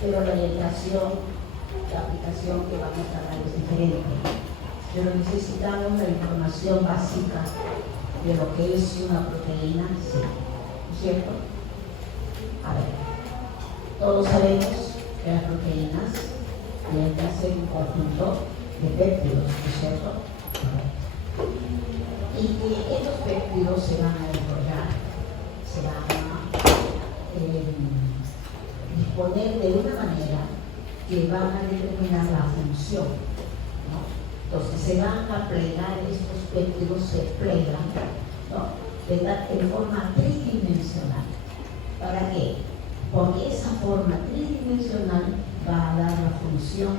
pero la orientación, la aplicación que vamos a dar es diferente. Pero necesitamos la información básica de lo que es una proteína, sí, ¿cierto? A ver, todos sabemos que las proteínas deben ser un conjunto de péptidos, ¿cierto? Y que estos péptidos se van a enrollar, se van a disponer de una manera que van a determinar la función, ¿no? Entonces se van a plegar, estos péptidos se plegan, ¿no? En forma tridimensional. ¿Para qué? Porque esa forma tridimensional va a dar la función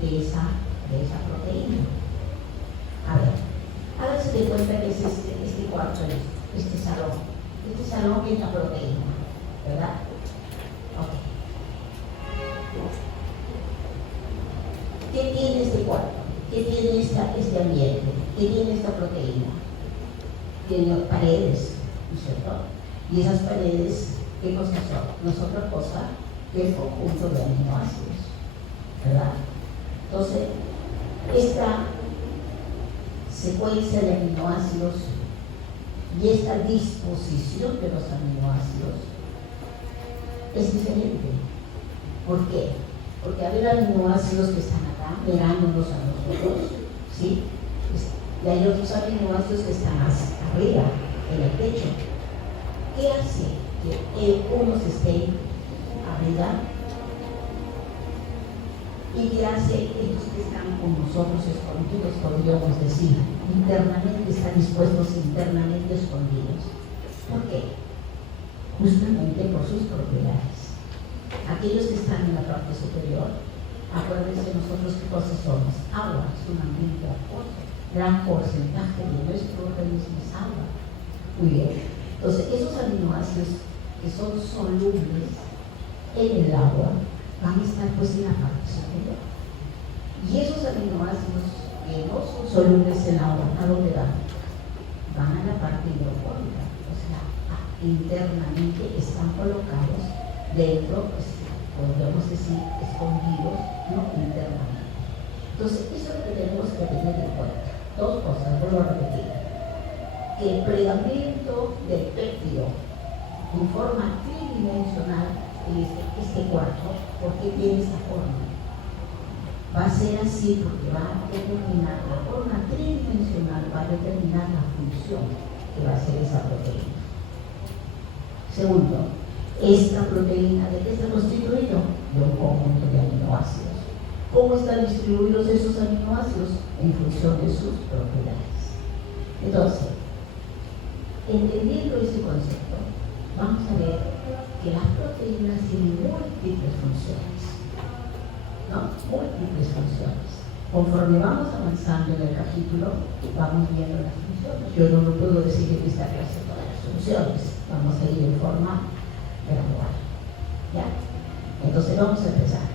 de esa proteína. A ver, háganse de cuenta que es este cuarto, este salón es la proteína, ¿verdad? Ok. ¿Qué tiene este cuarto? ¿Qué tiene este ambiente? ¿Qué tiene esta proteína? Tiene paredes, ¿no es cierto? Y esas paredes, ¿qué cosas son? No es otra cosa que el conjunto de aminoácidos, ¿verdad? Entonces, esta secuencia de aminoácidos y esta disposición de los aminoácidos es diferente. ¿Por qué? Porque hay aminoácidos que están acá, mirándonos a nosotros, ¿sí? Y hay otros aminoácidos que están arriba, en el pecho. ¿Qué hace que unos estén arriba? ¿Y qué hace estos que están con nosotros escondidos, podríamos decir? Internamente, están dispuestos internamente escondidos. ¿Por qué? Justamente por sus propiedades. Aquellos que están en la parte superior, acuérdense nosotros qué cosas somos. Agua, es un ambiente acuoso. Gran porcentaje de nuestro organismo es agua. Muy bien. Entonces, esos aminoácidos que son solubles en el agua van a estar pues en la parte superior. Y esos aminoácidos que no son solubles en agua, ¿a dónde van? Van a la parte hidrofóbica, o sea, internamente están colocados dentro, pues, podríamos decir, escondidos, ¿no? Internamente. Entonces, eso es lo que tenemos que tener en cuenta. Dos cosas, vuelvo a repetir. Que el plegamiento del péptido en forma tridimensional, este cuarto, ¿por qué tiene esta forma? Va a ser así porque va a determinar la forma tridimensional, va a determinar la función que va a ser esa proteína. Segundo, esta proteína, ¿de qué está constituido? De un conjunto de aminoácidos. ¿Cómo están distribuidos esos aminoácidos? En función de sus propiedades. Entonces, entendiendo ese concepto, vamos a ver que las proteínas tienen múltiples funciones, ¿no? Múltiples funciones. Conforme vamos avanzando en el capítulo, vamos viendo las funciones. Yo no lo puedo decir en esta clase todas las funciones, vamos a ir en forma gradual, ¿ya? Entonces vamos a empezar.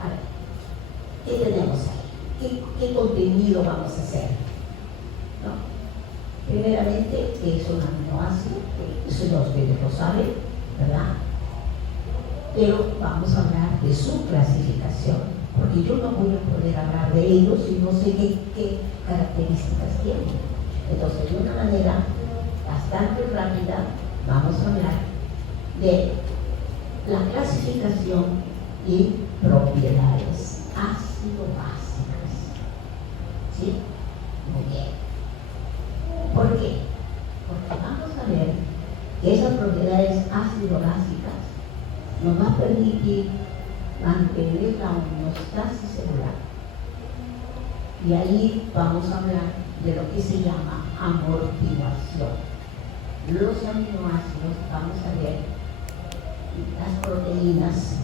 A ver, ¿qué tenemos ahí? ¿Qué contenido vamos a hacer? ¿No? Primeramente, que es un aminoácido, que eso ya ustedes lo saben, ¿verdad? Pero vamos a hablar de su clasificación, porque yo no voy a poder hablar de ellos si no sé qué características tienen. Entonces, de una manera bastante rápida, vamos a hablar de la clasificación y propiedades ácido-básicas. ¿Sí? Muy bien. ¿Por qué? Porque vamos a ver que esas propiedades ácido-básicas nos va a permitir mantener la homeostasis celular. Y ahí vamos a hablar de lo que se llama amortiguación. Los aminoácidos, vamos a ver, las proteínas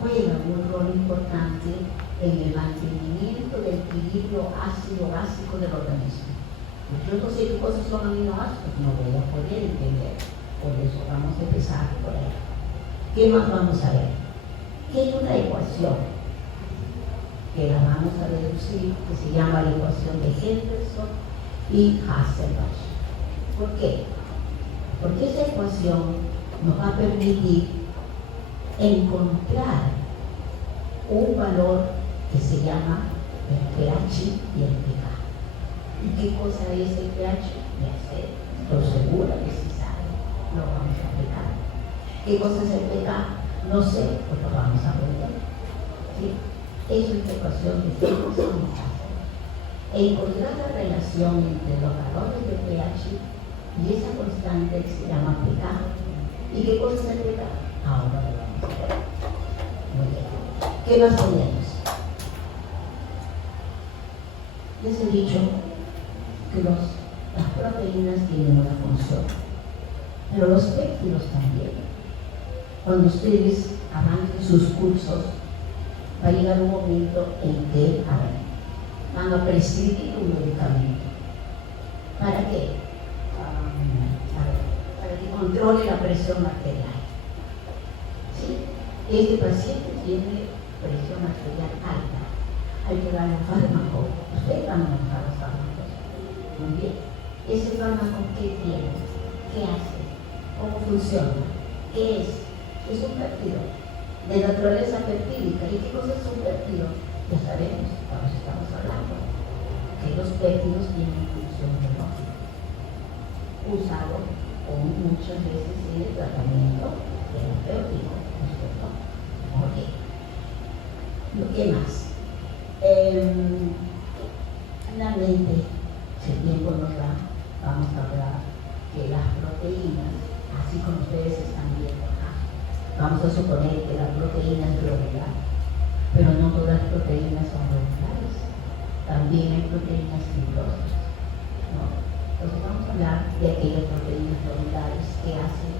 juegan un rol importante en el mantenimiento del equilibrio ácido-básico del organismo. Yo no sé qué cosas son aminoácidos, no voy a poder entender. Por eso vamos a empezar por ahí. ¿Qué más vamos a ver? Que hay una ecuación que la vamos a deducir, que se llama la ecuación de Henderson y Hasselbalch. ¿Por qué? Porque esa ecuación nos va a permitir encontrar un valor que se llama el pH y el pH. ¿Y qué cosa es el pH? Ya sé, estoy segura que sí sabe, lo vamos a aplicar. ¿Qué cosa es el pH? No sé, pues lo vamos a aprender. ¿Sí? Es una ecuación que tenemos que hacer. Encontrar la relación entre los valores de pH y esa constante que se llama pH. ¿Y qué cosa es el pH? Ahora lo vamos a ver. Muy bien. ¿Qué más tenemos? Les he dicho que las proteínas tienen una función, pero los péptidos también. Cuando ustedes avancen sus cursos, va a llegar un momento en que van a prescribir un medicamento. ¿Para qué? Para que controle la presión arterial. ¿Sí? Este paciente tiene presión arterial alta. Hay que darle un fármaco. Ustedes van a manejar los fármacos. Muy bien. ¿Ese fármaco qué tiene? ¿Qué hace? ¿Cómo funciona? ¿Qué es? Es un péptido de naturaleza peptídica. ¿Y qué cosa es un péptido? Ya sabemos, cuando estamos hablando, que los péptidos tienen función biológica, usado muchas veces en el tratamiento terapéutico, ¿no es cierto? Ok. ¿Qué más? Finalmente, si el tiempo nos da, vamos a hablar que las proteínas, así como ustedes están viendo acá, vamos a suponer que la proteína es globular, pero no todas las proteínas son globulares, también hay proteínas fibrosas, ¿no? Entonces vamos a hablar de aquellas proteínas globulares que hacen,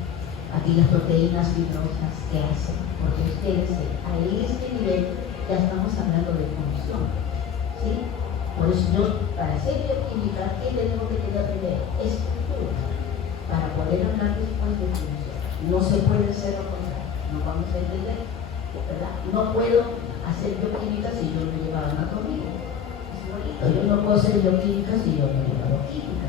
aquellas proteínas fibrosas que hacen, porque ustedes a este nivel ya estamos hablando de función, ¿sí? Por eso yo, para hacer bioquímica, ¿qué tenemos que tener primero? Estructura, para poder hablar después de función. No se puede hacer lo contrario, no vamos a entender, ¿verdad? No puedo hacer bioquímica si yo no he llevado anatomía. Es igualito, yo no puedo hacer bioquímica si yo no he llevado química.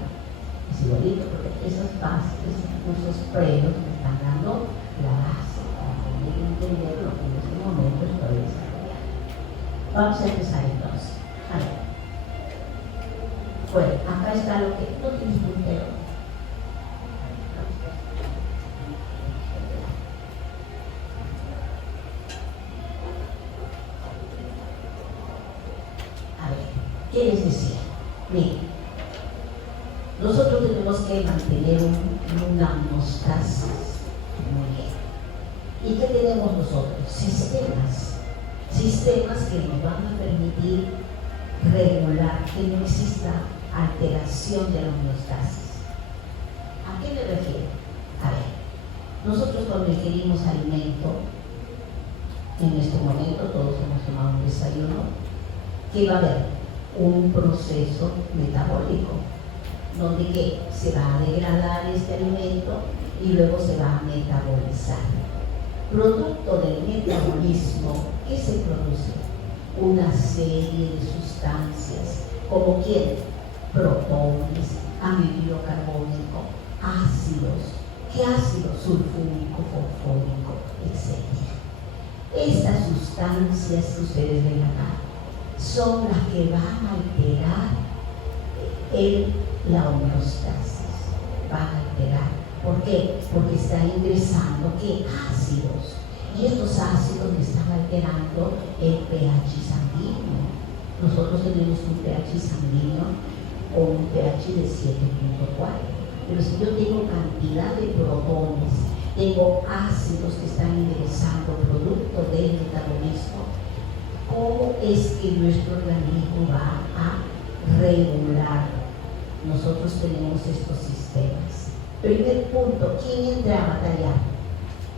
Es igualito, porque esas bases, esos cursos previos me están dando la base para poder entender lo que en este momento estoy desarrollando. Vamos a empezar entonces. A ver. Bueno, acá está lo que no tienes puntero. A ver, ¿qué les decía? Miren, nosotros tenemos que mantener una homeostasis. Muy bien. ¿Y qué tenemos nosotros? Sistemas que nos van a permitir regular que no exista alteración de la homeostasis. ¿A qué me refiero? A ver, nosotros cuando ingerimos alimento, en este momento todos hemos tomado un desayuno, ¿qué va a haber? Un proceso metabólico, donde ¿qué? Se va a degradar este alimento y luego se va a metabolizar. Producto del metabolismo, ¿qué se produce? Una serie de sustancias, como quieren, protones, anhídrido carbónico, ácidos. ¿Qué ácido? Sulfúrico, fosfórico, etc. Estas sustancias que ustedes ven acá son las que van a alterar la homeostasis. Van a alterar. ¿Por qué? Porque está ingresando ¿qué? Ácidos. Y estos ácidos están alterando el pH sanguíneo. Nosotros tenemos un pH sanguíneo o un pH de 7.4. Pero si yo tengo cantidad de protones, tengo ácidos que están ingresando producto del metabolismo, ¿cómo es que nuestro organismo va a regular? Nosotros tenemos estos sistemas. Primer punto, ¿quién entra a batallar?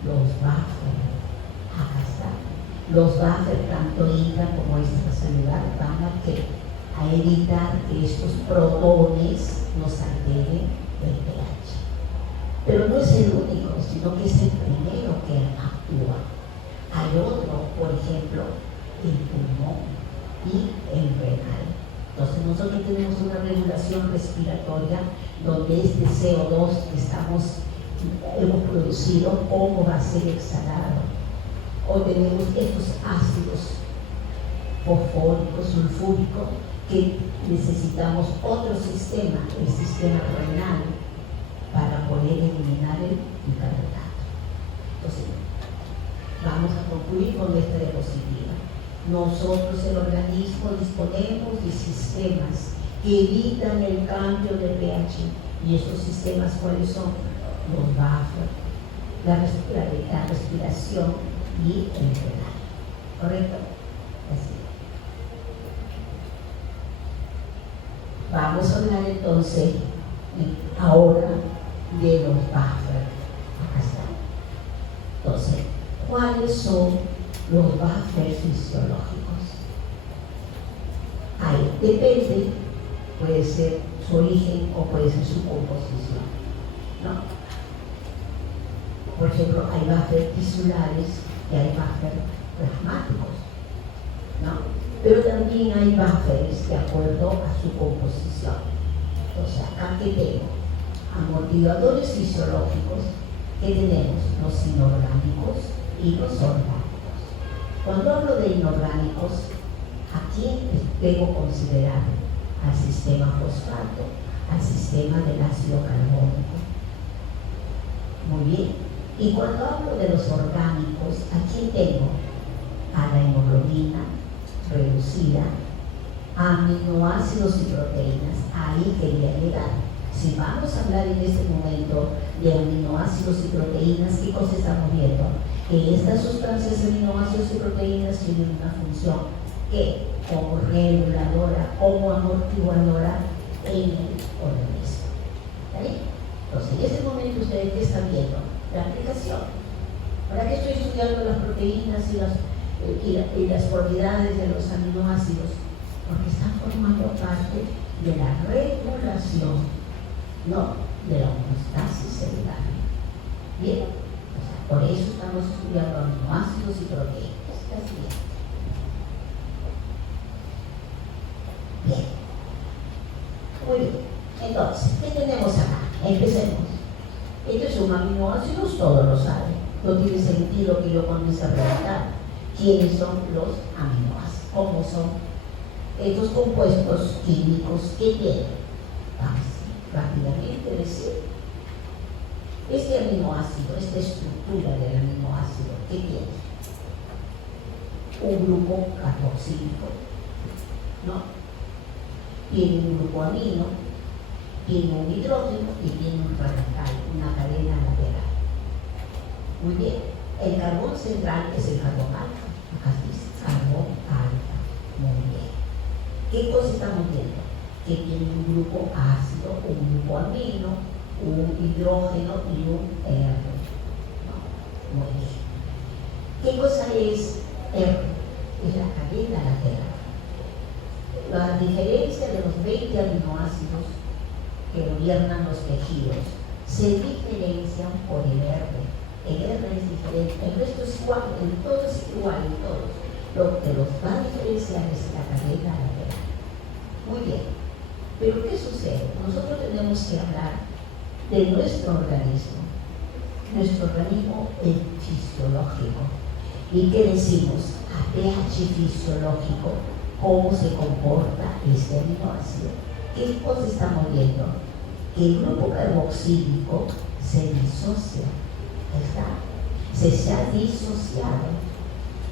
Los buffer. Acá está. Los buffer, tanto intra como extracelular, van a evitar que estos protones nos alteren el pH. Pero no es el único, sino que es el primero que actúa. Hay otro, por ejemplo, el pulmón y el renal. Entonces nosotros tenemos una regulación respiratoria donde este CO2 que hemos producido, cómo va a ser exhalado. o tenemos estos ácidos fosfóricos, sulfúricos, que necesitamos otro sistema, el sistema renal, para poder eliminar el bicarbonato. Entonces, vamos a concluir con nuestra diapositiva. Nosotros, el organismo, disponemos de sistemas que evitan el cambio de pH. ¿Y esos sistemas cuáles son? Los buffers, la respiración y el renal. ¿Correcto? Así. Vamos a hablar entonces ahora de los buffers. Acá está. Entonces, ¿cuáles son los buffers fisiológicos? Ahí depende, puede ser su origen o puede ser su composición, ¿no? Por ejemplo, hay buffers tisulares y hay buffers plasmáticos, ¿no? Pero también hay buffers de acuerdo a su composición. Entonces, acá que tengo amortiguadores fisiológicos, que tenemos los inorgánicos y los orgánicos. Cuando hablo de inorgánicos, aquí debo considerar al sistema fosfato, al sistema del ácido carbónico. Muy bien. Y cuando hablo de los orgánicos, aquí tengo a la hemoglobina reducida, aminoácidos y proteínas. Ahí quería llegar. Si vamos a hablar en este momento de aminoácidos y proteínas, ¿qué cosa estamos viendo? Que estas sustancias aminoácidos y proteínas tienen una función que como reguladora, como amortiguadora en el organismo. ¿Vale? Entonces, en ese momento, ¿ustedes qué están viendo? La aplicación. ¿Para qué estoy estudiando las proteínas y las propiedades de los aminoácidos? Porque están formando parte de la regulación, no de la homeostasis celular. Bien, o sea, por eso estamos estudiando aminoácidos y proteínas. Así es. Bien, muy bien. Entonces, ¿qué tenemos acá? Empecemos. Esto es un aminoácido, todos lo saben. No tiene sentido que yo comience a preguntar quiénes son los aminoácidos, cómo son estos compuestos químicos que tienen. Vamos rápidamente decir, este aminoácido, esta estructura del aminoácido, ¿qué tiene? Un grupo carboxílico, ¿no? Tiene un grupo amino, tiene un hidrógeno y tiene un radical, una cadena lateral. Muy bien, el carbón central es el carbón alfa, acá dice carbón alfa. Muy bien. ¿Qué cosa estamos viendo? Que tiene un grupo ácido, un grupo amino, un hidrógeno y un R. ¿No? Muy bien. ¿Qué cosa es R? Es la cadena lateral. La diferencia de los 20 aminoácidos que gobiernan los tejidos se diferencian por el R. El R es diferente, el resto es igual, el todo es igual en todos. Lo que los va a diferenciar es la cadena lateral. Muy bien, pero ¿qué sucede? Nosotros tenemos que hablar de nuestro organismo. Nuestro organismo es fisiológico. ¿Y qué decimos? A pH fisiológico, ¿cómo se comporta este aminoácido? ¿Qué cosa estamos viendo? Que el grupo carboxílico se disocia. Se ha disociado.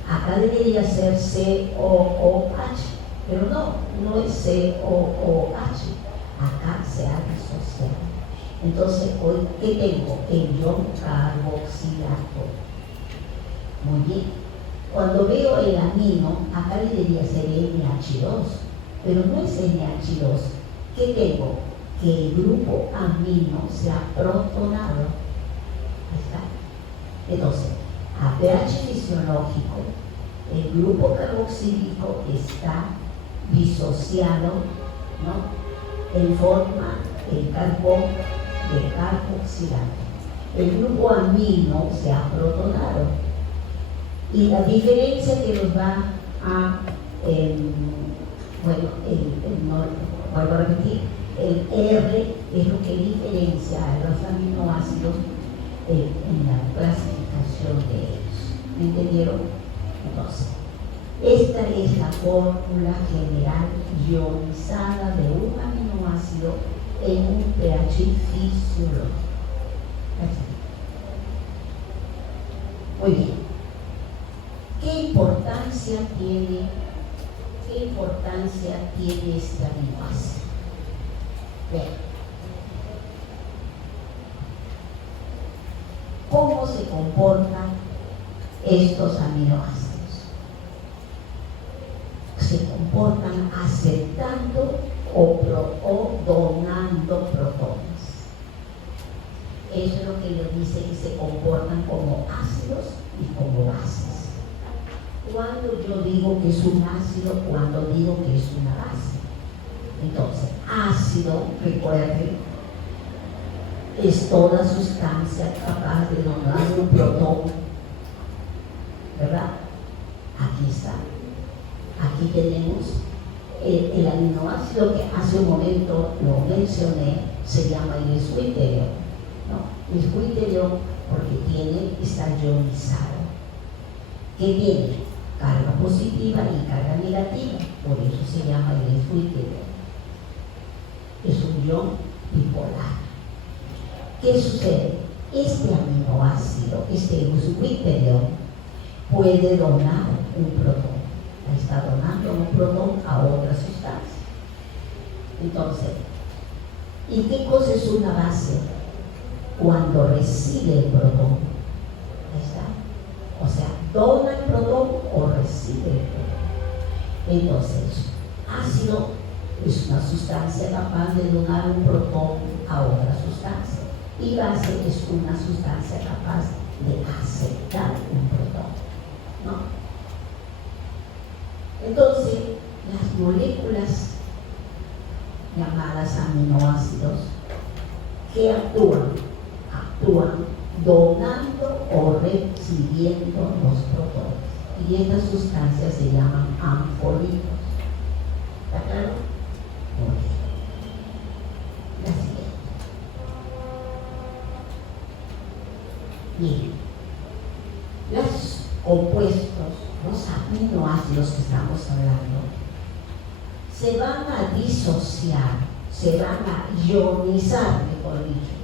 Acá debería ser COOH, pero no es COOH. Acá se ha disociado. Entonces, hoy, ¿qué tengo? El ion carboxilato. Muy bien. Cuando veo el amino, acá debería ser NH2, pero no es NH2. ¿Qué tengo? Que el grupo amino se ha protonado. Ahí está. Entonces, a pH fisiológico, el grupo carboxílico está disociado, ¿no? En forma el carbón de carboxilato. El grupo amino se ha protonado. Y la diferencia que nos va a, vuelvo a repetir, el R es lo que diferencia a los aminoácidos en la clasificación de ellos. ¿Me entendieron? Entonces, esta es la fórmula general ionizada de un aminoácido en un pH fisiológico. Muy bien. ¿Qué importancia tiene este aminoácido? Vean. ¿Cómo se comportan estos aminoácidos? Se comportan aceptando o donando protones. Eso es lo que ellos dicen, que se comportan como ácidos y como bases. Cuando yo digo que es un ácido, cuando digo que es una base. Entonces, ácido, recuerden, es toda sustancia capaz de donar un protón, ¿verdad? Aquí está. Aquí tenemos el aminoácido que hace un momento lo mencioné, se llama el escuiterio, ¿no? El escuiterio porque está ionizado. ¿Qué tiene? Carga positiva y carga negativa, por eso se llama el escuiterio. Es un ion bipolar. ¿Qué sucede? Este aminoácido, este escuiterio, puede donar un protón. Está donando un protón a otra sustancia. Entonces, ¿y qué cosa es una base? Cuando recibe el protón. Ahí está. O sea, dona el protón o recibe el protón. Entonces, ácido es una sustancia capaz de donar un protón a otra sustancia. Y base es una sustancia capaz de aceptar un protón, ¿no? Entonces, las moléculas llamadas aminoácidos, ¿qué actúan? Actúan donando o recibiendo los protones. Y estas sustancias se llaman anfolitos. ¿Está claro? Muy bien. La siguiente. Bien. Los compuestos, los aminoácidos que estamos hablando, se van a disociar, se van a ionizar, mejor dicho,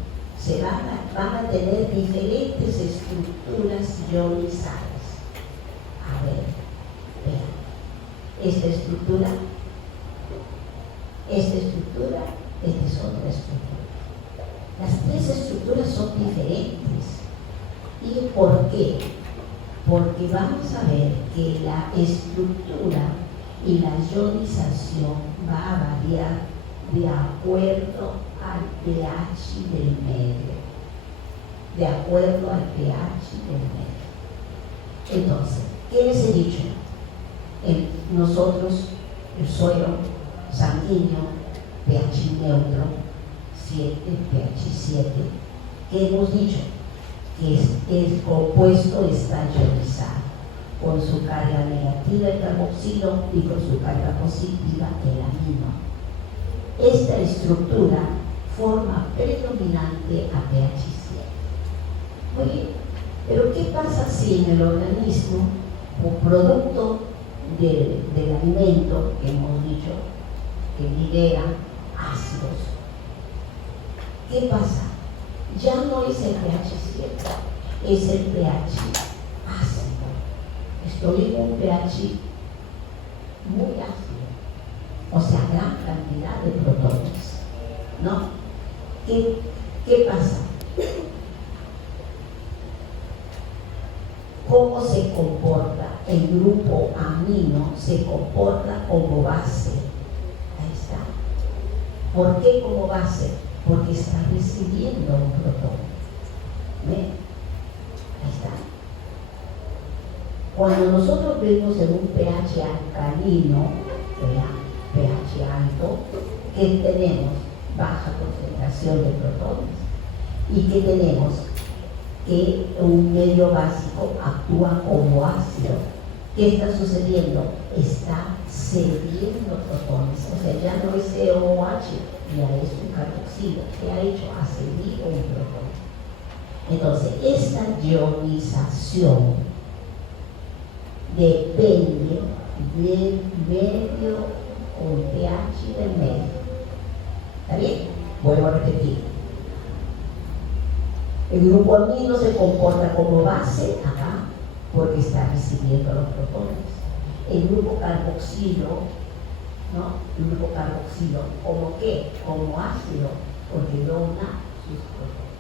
van a tener diferentes estructuras ionizadas. A ver, vean, esta estructura, esta es otra estructura. Las tres estructuras son diferentes. ¿Y por qué? Porque vamos a ver que la estructura y la ionización va a variar de acuerdo al pH del medio. De acuerdo al pH del medio. Entonces, ¿qué les he dicho? Nosotros, el suero sanguíneo, pH neutro, 7, pH 7, ¿qué hemos dicho? Que el compuesto está ionizado, con su carga negativa el carboxilo y con su carga positiva el amino. Esta estructura forma predominante a pH 7. Muy bien, pero ¿qué pasa si en el organismo, por producto del alimento que hemos dicho, que libera ácidos, qué pasa? Ya no es el pH 7, es el pH ácido. Estoy en un pH muy ácido, o sea, gran cantidad de protones, ¿no? ¿Qué pasa? ¿Cómo se comporta? El grupo amino se comporta como base. Ahí está. ¿Por qué como base? Porque está recibiendo un protón. ¿Ven? Ahí está. Cuando nosotros vemos en un pH alcalino, pH alto, ¿qué tenemos? Baja concentración de protones. ¿Y qué tenemos? Que un medio básico actúa como ácido. ¿Qué está sucediendo? Está cediendo protones. O sea, ya no es COOH, ya es un carboxilo. ¿Qué ha hecho? Ha cedido un protón. Entonces, esta ionización depende del medio o pH del medio. ¿Está bien? Vuelvo a repetir. El grupo amino se comporta como base acá porque está recibiendo los protones. El grupo carboxilo, ¿no? El grupo carboxilo, ¿como qué? Como ácido, porque dona sus protones.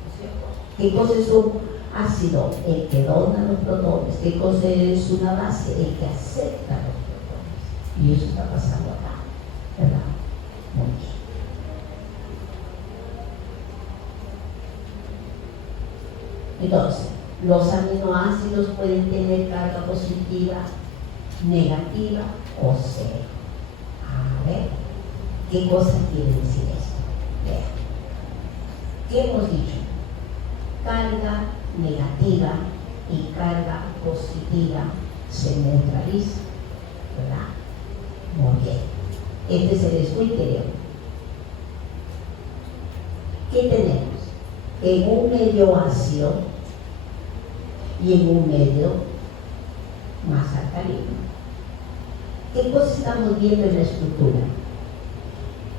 ¿No es cierto? ¿Qué cosa es un ácido? El que dona los protones. ¿Qué cosa es una base? El que acepta los protones. Y eso está pasando acá, ¿verdad? Mucho. Entonces, los aminoácidos pueden tener carga positiva, negativa o cero. A ver, ¿qué cosa quiere decir esto? Vean. ¿Qué hemos dicho? Carga negativa y carga positiva se neutralizan, ¿verdad? Muy bien. Este es el escuinterio. ¿Qué tenemos? En un medio ácido y en un medio más alcalino. ¿Qué cosa estamos viendo en la estructura?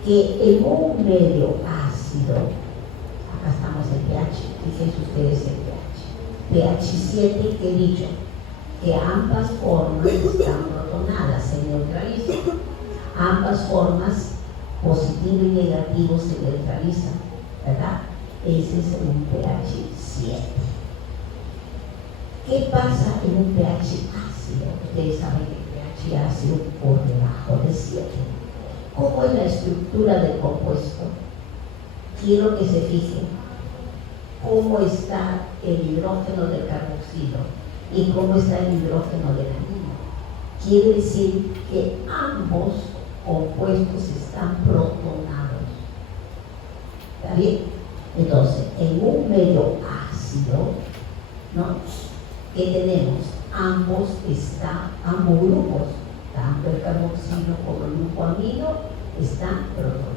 Que en un medio ácido, acá estamos en pH, fíjense ustedes el pH 7, que he dicho que ambas formas están protonadas, se neutralizan. Ambas formas, positivo y negativo, se neutralizan, ¿verdad? Ese es un pH 7. ¿Qué pasa en un pH ácido? Ustedes saben que el pH ácido por debajo de 7. ¿Cómo es la estructura del compuesto? Quiero que se fijen cómo está el hidrógeno del carboxilo y cómo está el hidrógeno del amino. Quiere decir que ambos compuestos están protonados. ¿Está bien? Entonces, en un medio ácido, ¿no? ¿Qué tenemos? Ambos grupos, tanto el carboxilo como el grupo amino, están protonados.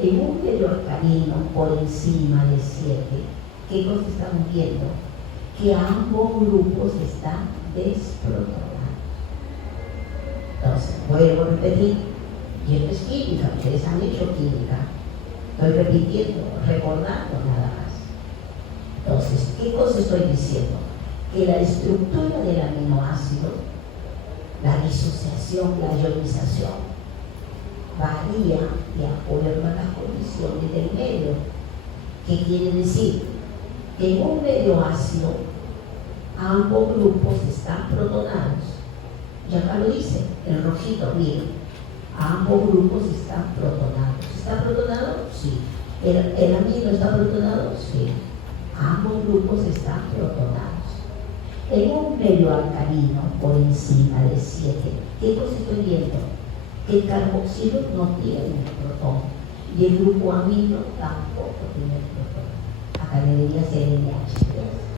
En un medio alcalino por encima de 7, ¿qué cosa estamos viendo? Que ambos grupos están desprotonados. Entonces, vuelvo a repetir, y esto es química, ustedes han hecho química. Estoy repitiendo, recordando nada más. Entonces, ¿qué cosa estoy diciendo? Que la estructura del aminoácido, la disociación, la ionización, varía de acuerdo a las condiciones del medio. ¿Qué quiere decir? Que en un medio ácido, ambos grupos están protonados. Y acá lo dice, el rojito, miren, ambos grupos están protonados. ¿Está protonado? Sí. ¿El amino está protonado? Sí. Ambos grupos están protonados. En un medio alcalino por encima de 7, ¿qué cosa estoy viendo? Que el carboxilo no tiene protón y el grupo amino tampoco tiene protón. Acá debería ser NH3.